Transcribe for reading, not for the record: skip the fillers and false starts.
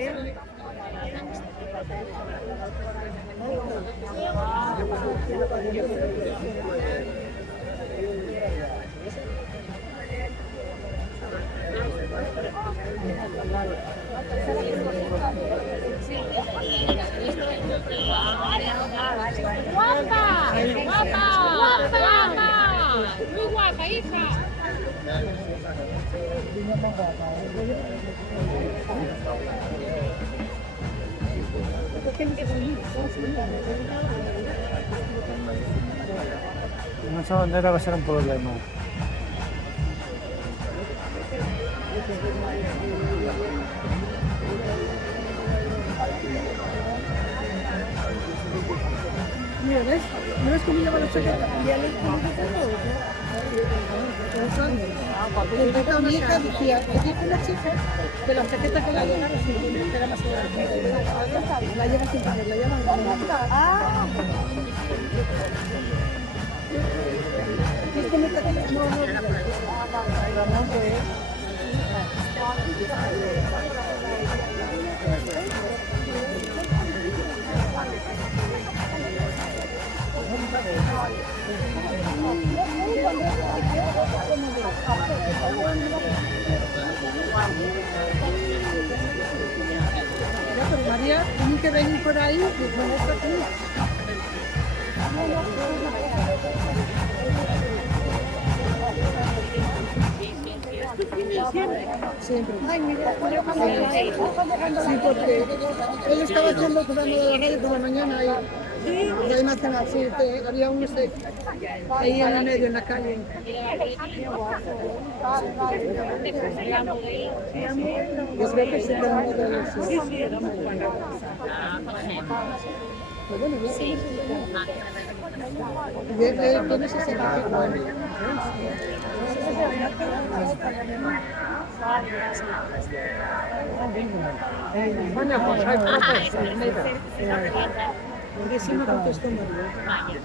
Guapa, guapa, guapa, muy guapa, hija. Una bandera va a ser un problema. Mira, ¿ves? ¿No ves cómo lleva la chaqueta? Ya le mi hija decía, aquí con la chica, que la chaqueta que la lleva era más grande. La lleva sin poner, la llevan ah. Es que me está pero María, tiene que venir por ahí y ponerse aquí. Siempre. Sí, porque él estaba haciendo el programa de la radio por la mañana y ahí nacen así, había un ahí en el medio, en la calle. Yo creo que sí, tiene 65 años. Bueno, pues hay porque sí me contestó María.